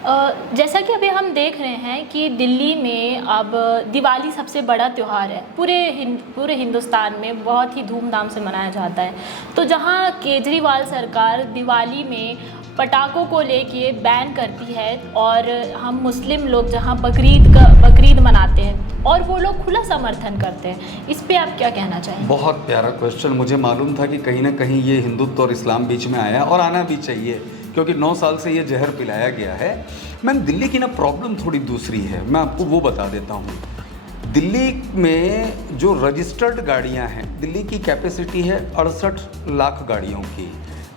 जैसा कि अभी हम देख रहे हैं कि दिल्ली में अब दिवाली सबसे बड़ा त्यौहार है। पूरे हिंदुस्तान में बहुत ही धूमधाम से मनाया जाता है। तो जहां केजरीवाल सरकार दिवाली में पटाखों को लेके बैन करती है और हम मुस्लिम लोग जहां बकरीद मनाते हैं और वो लोग खुला समर्थन करते हैं, इस पे आप क्या कहना चाहेंगे? बहुत प्यारा क्वेश्चन। मुझे मालूम था कि कहीं ना कहीं ये हिंदुत्व और इस्लाम बीच में आया और आना भी चाहिए, क्योंकि 9 साल से ये जहर पिलाया गया है। मैम, दिल्ली की ना प्रॉब्लम थोड़ी दूसरी है, मैं आपको वो बता देता हूँ। दिल्ली में जो रजिस्टर्ड गाड़ियाँ हैं, दिल्ली की कैपेसिटी है 68 लाख गाड़ियों की।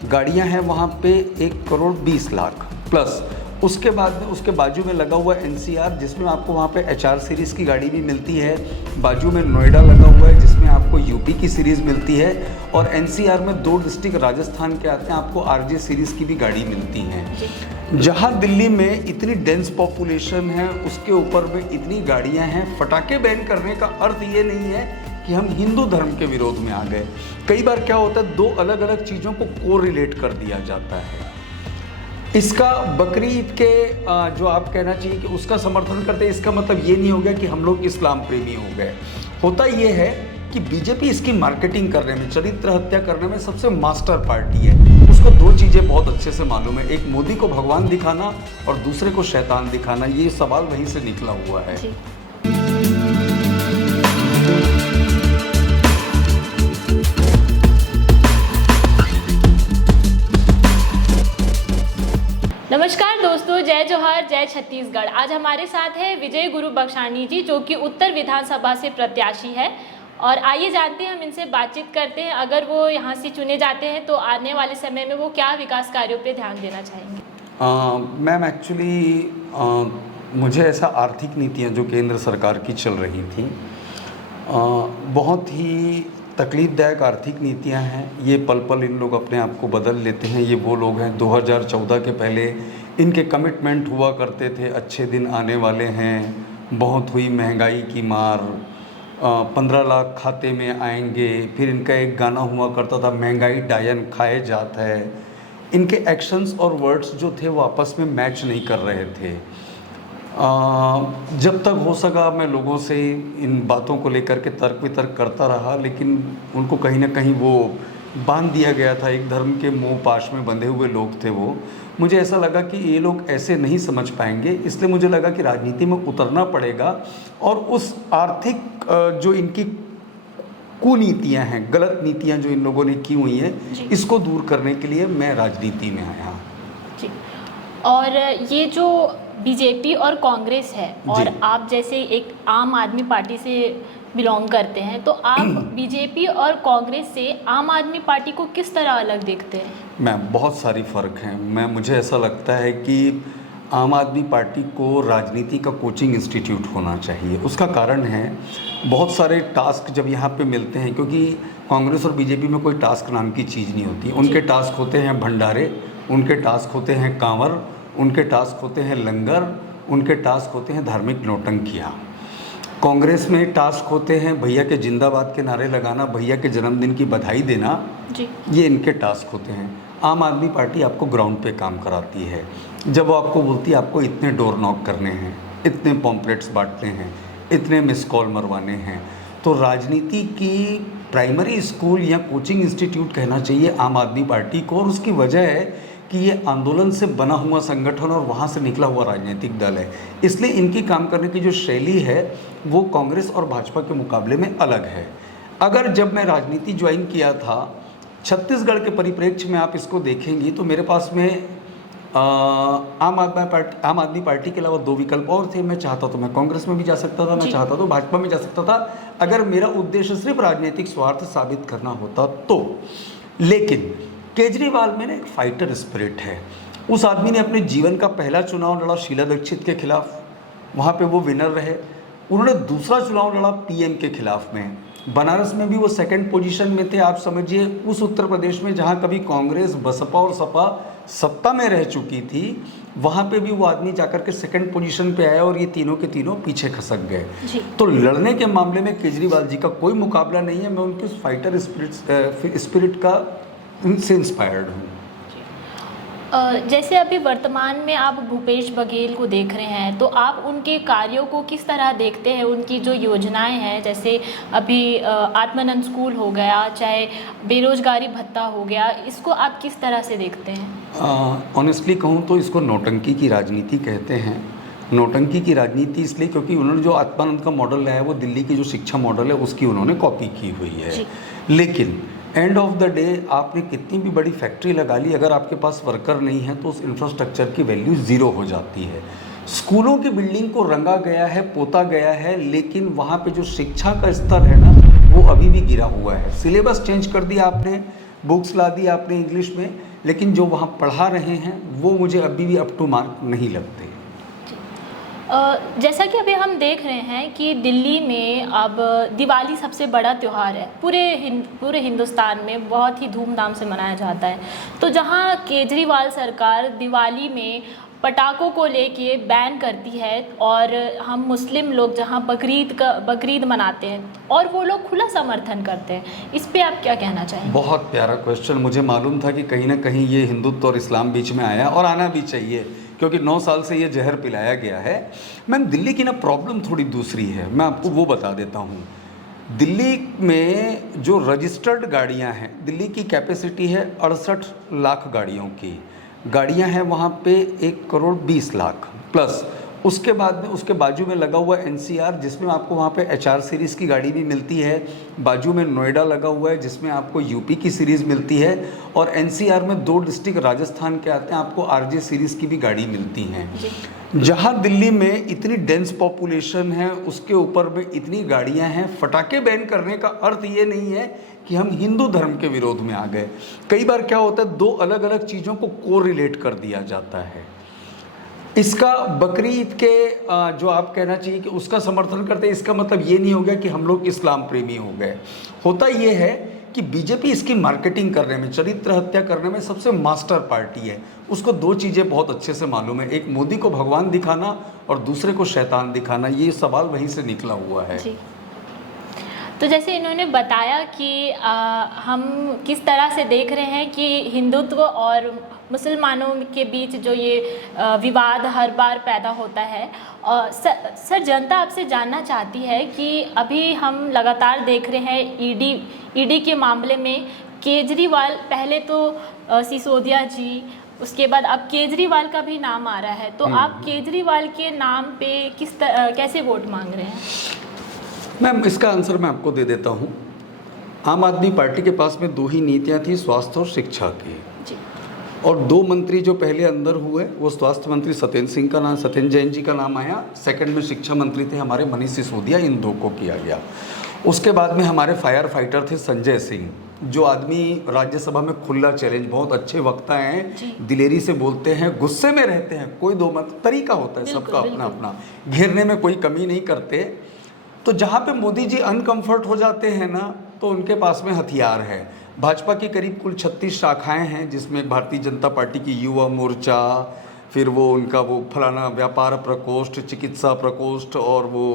गाड़ियाँ हैं वहाँ पे 1 करोड़ 20 लाख प्लस। उसके बाद में उसके बाजू में लगा हुआ एनसीआर, जिसमें आपको वहाँ पे एचआर सीरीज़ की गाड़ी भी मिलती है। बाजू में नोएडा लगा हुआ है, जिसमें आपको यूपी की सीरीज़ मिलती है। और एनसीआर में 2 डिस्ट्रिक्ट राजस्थान के आते हैं, आपको आरजे सीरीज़ की भी गाड़ी मिलती है। जहाँ दिल्ली में इतनी डेंस पॉपुलेशन है, उसके ऊपर में इतनी गाड़ियाँ हैं। फटाके बैन करने का अर्थ ये नहीं है कि हम हिंदू धर्म के विरोध में आ गए। कई बार क्या होता है, 2 अलग अलग चीज़ों को कोरिलेट कर दिया जाता है। इसका बकरीद के जो आप कहना चाहिए कि उसका समर्थन करते हैं, इसका मतलब ये नहीं हो गया कि हम लोग इस्लाम प्रेमी हो गए। होता ये है कि बीजेपी इसकी मार्केटिंग करने में, चरित्र हत्या करने में सबसे मास्टर पार्टी है। उसको 2 चीज़ें बहुत अच्छे से मालूम है, एक मोदी को भगवान दिखाना और दूसरे को शैतान दिखाना। ये सवाल वहीं से निकला हुआ है। नमस्कार दोस्तों, जय जोहार, जय छत्तीसगढ़। आज हमारे साथ है विजय गुरु बख्शानी जी, जो कि उत्तर विधानसभा से प्रत्याशी है। और आइए जानते हैं, हम इनसे बातचीत करते हैं। अगर वो यहाँ से चुने जाते हैं तो आने वाले समय में वो क्या विकास कार्यों पे ध्यान देना चाहेंगे? मैम, एक्चुअली मुझे ऐसा आर्थिक नीतियाँ जो केंद्र सरकार की चल रही थी, बहुत ही तकलीफ़दायक आर्थिक नीतियां हैं। ये पल पल इन लोग अपने आप को बदल लेते हैं। ये वो लोग हैं, 2014 के पहले इनके कमिटमेंट हुआ करते थे, अच्छे दिन आने वाले हैं, बहुत हुई महंगाई की मार, 15 लाख खाते में आएंगे। फिर इनका एक गाना हुआ करता था, महंगाई डायन खाए जात है। इनके एक्शंस और वर्ड्स जो थे वो आपस में मैच नहीं कर रहे थे। जब तक हो सका मैं लोगों से इन बातों को लेकर के तर्क वितर्क करता रहा, लेकिन उनको कहीं ना कहीं वो बांध दिया गया था। एक धर्म के मोह पाश में बंधे हुए लोग थे वो। मुझे ऐसा लगा कि ये लोग ऐसे नहीं समझ पाएंगे, इसलिए मुझे लगा कि राजनीति में उतरना पड़ेगा और उस आर्थिक जो इनकी कुनीतियाँ हैं, गलत नीतियाँ जो इन लोगों ने की हुई हैं, इसको दूर करने के लिए मैं राजनीति में आया जी। और ये जो बीजेपी और कांग्रेस है, और आप जैसे एक आम आदमी पार्टी से बिलोंग करते हैं, तो आप बीजेपी और कांग्रेस से आम आदमी पार्टी को किस तरह अलग देखते हैं? मैम, बहुत सारी फ़र्क हैं। मुझे ऐसा लगता है कि आम आदमी पार्टी को राजनीति का कोचिंग इंस्टीट्यूट होना चाहिए। उसका कारण है, बहुत सारे टास्क जब यहाँ पे मिलते हैं, क्योंकि कांग्रेस और बीजेपी में कोई टास्क नाम की चीज़ नहीं होती। उनके टास्क होते हैं भंडारे, उनके टास्क होते हैं कांवर, उनके टास्क होते हैं लंगर, उनके टास्क होते हैं धार्मिक नौटंकियाँ। कांग्रेस में टास्क होते हैं भैया के जिंदाबाद के नारे लगाना, भैया के जन्मदिन की बधाई देना जी। ये इनके टास्क होते हैं। आम आदमी पार्टी आपको ग्राउंड पे काम कराती है। जब वो आपको बोलती है आपको इतने डोर नॉक करने हैं, इतने पॉम्पलेट्स बांटने हैं, इतने मिस कॉल मरवाने हैं, तो राजनीति की प्राइमरी स्कूल या कोचिंग इंस्टीट्यूट कहना चाहिए आम आदमी पार्टी को। और उसकी वजह है कि ये आंदोलन से बना हुआ संगठन और वहाँ से निकला हुआ राजनीतिक दल है, इसलिए इनकी काम करने की जो शैली है वो कांग्रेस और भाजपा के मुकाबले में अलग है। अगर जब मैं राजनीति ज्वाइन किया था, छत्तीसगढ़ के परिप्रेक्ष्य में आप इसको देखेंगी तो मेरे पास में आम आदमी पार्टी के अलावा 2 विकल्प और थे। मैं चाहता तो मैं कांग्रेस में भी जा सकता था, मैं चाहता तो भाजपा में जा सकता था, अगर मेरा उद्देश्य सिर्फ राजनीतिक स्वार्थ साबित करना होता तो। लेकिन केजरीवाल में ना एक फाइटर स्पिरिट है। उस आदमी ने अपने जीवन का पहला चुनाव लड़ा शीला दीक्षित के खिलाफ, वहाँ पे वो विनर रहे। उन्होंने दूसरा चुनाव लड़ा पीएम के खिलाफ में, बनारस में भी वो 2nd पोजीशन में थे। आप समझिए, उस उत्तर प्रदेश में जहाँ कभी कांग्रेस, बसपा और सपा सत्ता में रह चुकी थी, वहाँ पे भी वो आदमी जाकर के 2nd पोजीशन पे आया और ये तीनों के तीनों पीछे खसक गए। तो लड़ने के मामले में केजरीवाल जी का कोई मुकाबला नहीं है। मैं उनके फाइटर स्पिरिट का इनसे इंस्पायर्ड हूँ। जैसे अभी वर्तमान में आप भूपेश बघेल को देख रहे हैं, तो आप उनके कार्यों को किस तरह देखते हैं? उनकी जो योजनाएं हैं, जैसे अभी आत्मानंद स्कूल हो गया, चाहे बेरोजगारी भत्ता हो गया, इसको आप किस तरह से देखते हैं? ऑनेस्टली कहूँ तो इसको नौटंकी की राजनीति कहते हैं। नौटंकी की राजनीति इसलिए क्योंकि उन्होंने जो आत्मानंद का मॉडल लाया है वो दिल्ली की जो शिक्षा मॉडल है उसकी उन्होंने कॉपी की हुई है। लेकिन एंड ऑफ द डे आपने कितनी भी बड़ी फैक्ट्री लगा ली, अगर आपके पास वर्कर नहीं है तो उस इंफ्रास्ट्रक्चर की वैल्यू ज़ीरो हो जाती है। स्कूलों की बिल्डिंग को रंगा गया है, पोता गया है, लेकिन वहाँ पे जो शिक्षा का स्तर है ना वो अभी भी गिरा हुआ है। सिलेबस चेंज कर दिया आपने, बुक्स ला दी आपने इंग्लिश में, लेकिन जो वहाँ पढ़ा रहे हैं वो मुझे अभी भी अप टू मार्क नहीं लगते। जैसा कि अभी हम देख रहे हैं कि दिल्ली में अब दिवाली सबसे बड़ा त्यौहार है, पूरे हिंदुस्तान में बहुत ही धूमधाम से मनाया जाता है। तो जहां केजरीवाल सरकार दिवाली में पटाखों को लेके बैन करती है और हम मुस्लिम लोग जहां बकरीद मनाते हैं और वो लोग खुला समर्थन करते हैं, इस पे आप क्या कहना चाहेंगे? बहुत प्यारा क्वेश्चन। मुझे मालूम था कि कहीं ना कहीं ये हिंदुत्व और इस्लाम बीच में आया और आना भी चाहिए, क्योंकि 9 साल से ये जहर पिलाया गया है। मैम, दिल्ली की ना प्रॉब्लम थोड़ी दूसरी है, मैं आपको वो बता देता हूँ। दिल्ली में जो रजिस्टर्ड गाड़ियाँ हैं, दिल्ली की कैपेसिटी है 68 लाख गाड़ियाँ हैं वहाँ पे 1 करोड़ 20 लाख प्लस। उसके बाद में उसके बाजू में लगा हुआ एनसीआर, जिसमें आपको वहाँ पे एचआर सीरीज़ की गाड़ी भी मिलती है। बाजू में नोएडा लगा हुआ है जिसमें आपको यूपी की सीरीज़ मिलती है, और एनसीआर में 2 डिस्ट्रिक्ट राजस्थान के आते हैं, आपको आरजे सीरीज़ की भी गाड़ी मिलती हैं। जहाँ दिल्ली में इतनी डेंस पॉपुलेशन है उसके ऊपर में इतनी गाड़ियाँ हैं, फटाके बैन करने का अर्थ ये नहीं है कि हम हिंदू धर्म के विरोध में आ गए। कई बार क्या होता है, 2 अलग अलग चीज़ों को कोरिलेट कर दिया जाता है। इसका बकरीद के जो आप कहना चाहिए कि उसका समर्थन करते हैं, इसका मतलब ये नहीं हो गया कि हम लोग इस्लाम प्रेमी हो गए। होता ये है कि बीजेपी इसकी मार्केटिंग करने में, चरित्र हत्या करने में सबसे मास्टर पार्टी है। उसको 2 चीज़ें बहुत अच्छे से मालूम है, एक मोदी को भगवान दिखाना और दूसरे को शैतान दिखाना। ये सवाल वहीं से निकला हुआ है। जी। तो जैसे इन्होंने बताया कि हम किस तरह से देख रहे हैं कि हिंदुत्व और मुसलमानों के बीच जो ये विवाद हर बार पैदा होता है। सर, जनता आपसे जानना चाहती है कि अभी हम लगातार देख रहे हैं ईडी के मामले में केजरीवाल, पहले तो सिसोदिया जी, उसके बाद अब केजरीवाल का भी नाम आ रहा है, तो आप केजरीवाल के नाम पे कैसे वोट मांग रहे हैं? मैम, इसका आंसर मैं आपको दे देता हूँ। आम आदमी पार्टी के पास में 2 ही नीतियाँ थी, स्वास्थ्य और शिक्षा की। जी। और 2 मंत्री जो पहले अंदर हुए, वो स्वास्थ्य मंत्री सत्येंद्र जैन जी का नाम आया, सेकंड में शिक्षा मंत्री थे हमारे मनीष सिसोदिया, इन 2 को किया गया। उसके बाद में हमारे फायर फाइटर थे संजय सिंह, जो आदमी राज्यसभा में खुला चैलेंज, बहुत अच्छे वक्ता हैं, दिलेरी से बोलते हैं, गुस्से में रहते हैं, कोई 2 मत, तरीका होता है सबका अपना अपना, घेरने में कोई कमी नहीं करते। तो जहाँ पे मोदी जी अनकंफर्ट हो जाते हैं ना, तो उनके पास में हथियार है। भाजपा की करीब कुल 36 शाखाएं हैं, जिसमें भारतीय जनता पार्टी की युवा मोर्चा, फिर वो उनका वो फलाना व्यापार प्रकोष्ठ, चिकित्सा प्रकोष्ठ और वो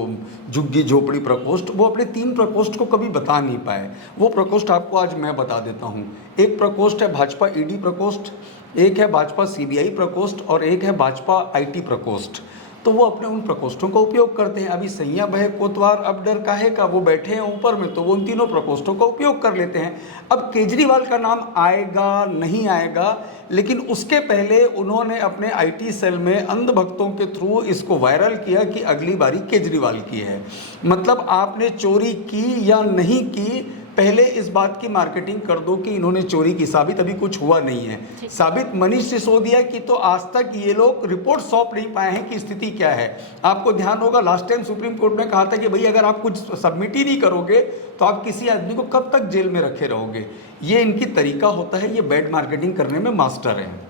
झुग्गी झोपड़ी प्रकोष्ठ, वो अपने 3 प्रकोष्ठ को कभी बता नहीं पाए। वो प्रकोष्ठ आपको आज मैं बता देता हूँ। एक प्रकोष्ठ है भाजपा ईडी प्रकोष्ठ, एक है भाजपा सीबीआई प्रकोष्ठ और एक है भाजपा आईटी प्रकोष्ठ। तो वो अपने उन प्रकोष्ठों का उपयोग करते हैं। अभी सैया बहे कोतवार अब डर काहे का, वो बैठे हैं ऊपर में, तो वो उन तीनों प्रकोष्ठों का उपयोग कर लेते हैं। अब केजरीवाल का नाम आएगा नहीं आएगा, लेकिन उसके पहले उन्होंने अपने आईटी सेल में अंधभक्तों के थ्रू इसको वायरल किया कि अगली बारी केजरीवाल की है। मतलब आपने चोरी की या नहीं की, पहले इस बात की मार्केटिंग कर दो कि इन्होंने चोरी की। साबित अभी कुछ हुआ नहीं है। साबित मनीष सिसोदिया की तो आज तक ये लोग रिपोर्ट सौंप नहीं पाए हैं कि स्थिति क्या है। आपको ध्यान होगा, लास्ट टाइम सुप्रीम कोर्ट ने कहा था कि भाई अगर आप कुछ सबमिट ही नहीं करोगे तो आप किसी आदमी को कब तक जेल में रखे रहोगे। ये इनकी तरीका होता है, ये बैड मार्केटिंग करने में मास्टर हैं।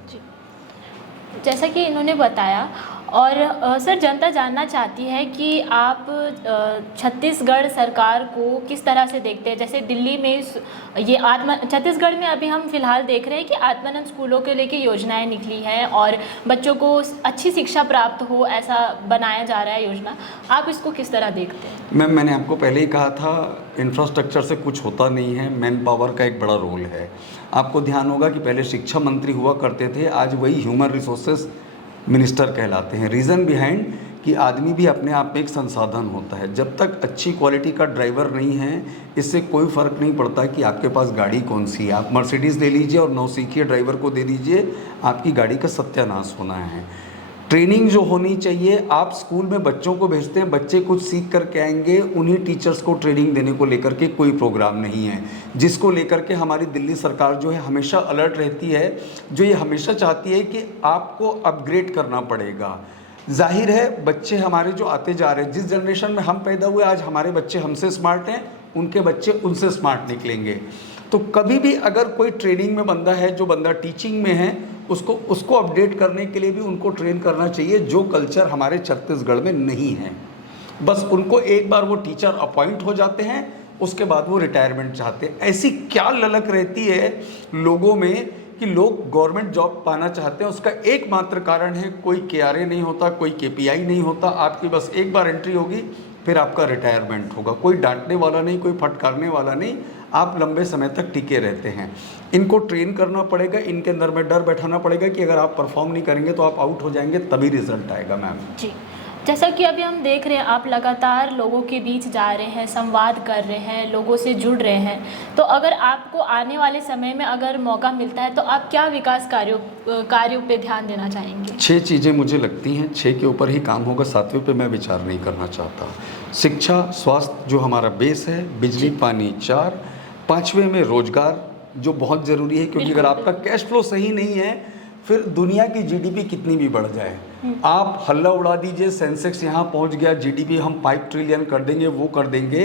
जैसा कि इन्होंने बताया, और सर, जनता जानना चाहती है कि आप छत्तीसगढ़ सरकार को किस तरह से देखते हैं। जैसे दिल्ली में ये छत्तीसगढ़ में अभी हम फिलहाल देख रहे हैं कि आत्मानंद स्कूलों के लेके योजनाएं निकली हैं और बच्चों को अच्छी शिक्षा प्राप्त हो, ऐसा बनाया जा रहा है योजना। आप इसको किस तरह देखते हैं? मैम, मैंने आपको पहले ही कहा था, इंफ्रास्ट्रक्चर से कुछ होता नहीं है, मैन पावर का एक बड़ा रोल है। आपको ध्यान होगा कि पहले शिक्षा मंत्री हुआ करते थे, आज वही ह्यूमन रिसोर्सेज मिनिस्टर कहलाते हैं। रीज़न बिहाइंड कि आदमी भी अपने आप में एक संसाधन होता है। जब तक अच्छी क्वालिटी का ड्राइवर नहीं है, इससे कोई फ़र्क नहीं पड़ता कि आपके पास गाड़ी कौन सी है। आप मर्सिडीज़ ले लीजिए और नौसिखिए ड्राइवर को दे दीजिए, आपकी गाड़ी का सत्यानाश होना है। ट्रेनिंग जो होनी चाहिए, आप स्कूल में बच्चों को भेजते हैं, बच्चे कुछ सीख करके आएंगे, उन्हीं टीचर्स को ट्रेनिंग देने को लेकर के कोई प्रोग्राम नहीं है, जिसको लेकर के हमारी दिल्ली सरकार जो है हमेशा अलर्ट रहती है, जो ये हमेशा चाहती है कि आपको अपग्रेड करना पड़ेगा। जाहिर है, बच्चे हमारे जो आते जा रहे हैं, जिस जनरेशन में हम पैदा हुए, आज हमारे बच्चे हमसे स्मार्ट हैं, उनके बच्चे उनसे स्मार्ट निकलेंगे। तो कभी भी अगर कोई ट्रेनिंग में बंदा है, जो बंदा टीचिंग में है, उसको अपडेट करने के लिए भी उनको ट्रेन करना चाहिए, जो कल्चर हमारे छत्तीसगढ़ में नहीं है। बस उनको एक बार वो टीचर अपॉइंट हो जाते हैं, उसके बाद वो रिटायरमेंट चाहते हैं। ऐसी क्या ललक रहती है लोगों में कि लोग गवर्नमेंट जॉब पाना चाहते हैं। उसका एकमात्र कारण है, कोई KRA नहीं होता, कोई KPI नहीं होता, आपकी बस एक बार एंट्री होगी, फिर आपका रिटायरमेंट होगा। कोई डांटने वाला नहीं, कोई फटकारने वाला नहीं, आप लंबे समय तक टिके रहते हैं। इनको ट्रेन करना पड़ेगा, इनके अंदर में डर बैठाना पड़ेगा कि अगर आप परफॉर्म नहीं करेंगे तो आप आउट हो जाएंगे, तभी रिजल्ट आएगा। मैम जी, जैसा कि अभी हम देख रहे हैं, आप लगातार लोगों के बीच जा रहे हैं, संवाद कर रहे हैं, लोगों से जुड़ रहे हैं, तो अगर आपको आने वाले समय में अगर मौका मिलता है तो आप क्या विकास कार्यों पे ध्यान देना चाहेंगे? 6 चीज़ें मुझे लगती हैं, 6 के ऊपर ही काम होगा, 7वें पे मैं विचार नहीं करना चाहता। शिक्षा, स्वास्थ्य जो हमारा बेस है, बिजली, पानी 4, 5वें में रोजगार जो बहुत ज़रूरी है, क्योंकि अगर आपका कैश फ्लो सही नहीं है, फिर दुनिया की GDP कितनी भी बढ़ जाए, आप हल्ला उड़ा दीजिए, सेंसेक्स यहाँ पहुँच गया, GDP हम 5 ट्रिलियन कर देंगे, वो कर देंगे।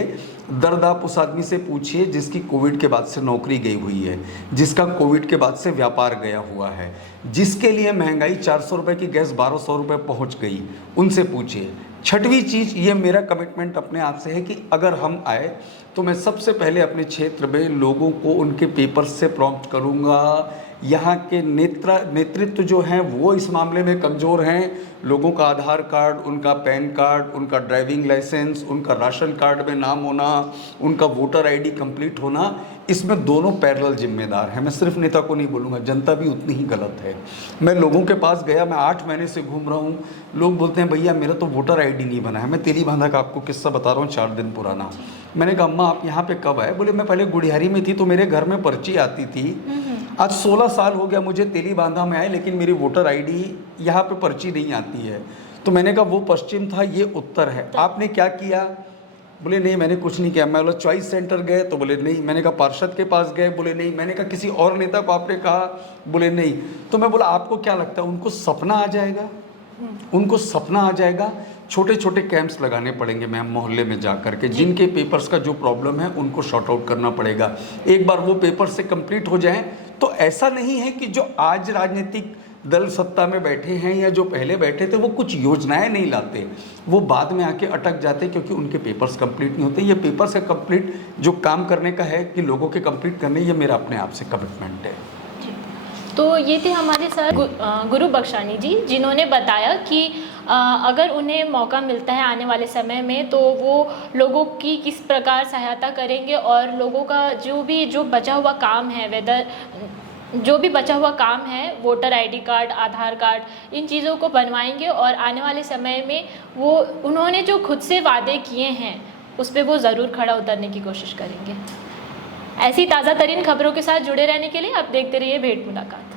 दर्द आप उस आदमी से पूछिए जिसकी कोविड के बाद से नौकरी गई हुई है, जिसका कोविड के बाद से व्यापार गया हुआ है, जिसके लिए महंगाई 400 रुपये की गैस 1200 रुपये पहुँच गई, उनसे पूछिए। 6वीं चीज़, ये मेरा कमिटमेंट अपने आप से है कि अगर हम आए तो मैं सबसे पहले अपने क्षेत्र में लोगों को उनके पेपर्स से प्रॉम्प्ट करूँगा। यहाँ के नेतृत्व जो हैं वो इस मामले में कमज़ोर हैं। लोगों का आधार कार्ड, उनका पैन कार्ड, उनका ड्राइविंग लाइसेंस, उनका राशन कार्ड में नाम होना, उनका वोटर ID कंप्लीट होना, इसमें दोनों पैरेलल जिम्मेदार हैं। मैं सिर्फ नेता को नहीं बोलूँगा, जनता भी उतनी ही गलत है। मैं लोगों के पास गया, मैं 8 महीने से घूम रहा हूँ, लोग बोलते हैं भैया मेरा तो वोटर ID नहीं बना है। मैं तेली बांधा का आपको किस्सा बता रहा हूँ, 4 दिन पुराना। मैंने कहा अम्मा आप यहाँ पे कब आए? बोले मैं पहले गुड़ियारी में थी तो मेरे घर में पर्ची आती थी, आज 16 साल हो गया मुझे तेली बांधा में आए, लेकिन मेरी वोटर ID यहाँ पे पर्ची नहीं आती है। तो मैंने कहा वो पश्चिम था, ये उत्तर है, आपने क्या किया? बोले नहीं मैंने कुछ नहीं किया। मैं बोला चॉइस सेंटर गए? तो बोले नहीं। मैंने कहा पार्षद के पास गए? बोले नहीं। मैंने कहा किसी और नेता को आपने कहा? बोले नहीं। तो मैं बोला आपको क्या लगता है उनको सपना आ जाएगा? उनको सपना आ जाएगा। छोटे छोटे कैंप्स लगाने पड़ेंगे मैम, मोहल्ले में जा कर के, जिनके पेपर्स का जो प्रॉब्लम है उनको शॉर्ट आउट करना पड़ेगा। एक बार वो पेपर से कंप्लीट हो जाए तो ऐसा नहीं है कि जो आज राजनीतिक दल सत्ता में बैठे हैं या जो पहले बैठे थे वो कुछ योजनाएं नहीं लाते, वो बाद में आके अटक जाते क्योंकि उनके पेपर्स कंप्लीट नहीं होते। ये पेपर्स का कंप्लीट जो काम करने का है कि लोगों के कंप्लीट करने, ये मेरा अपने आप से कमिटमेंट है। तो ये थे हमारे सर गुरु बख्शानी जी, जिन्होंने बताया कि अगर उन्हें मौका मिलता है आने वाले समय में तो वो लोगों की किस प्रकार सहायता करेंगे और लोगों का जो बचा हुआ काम है, जो भी बचा हुआ काम है, वोटर ID कार्ड, आधार कार्ड, इन चीज़ों को बनवाएंगे और आने वाले समय में वो उन्होंने जो खुद से वादे किए हैं उस पर वो ज़रूर खड़ा उतरने की कोशिश करेंगे। ऐसी ताज़ा तरीन खबरों के साथ जुड़े रहने के लिए आप देखते रहिए भेंट मुलाकात।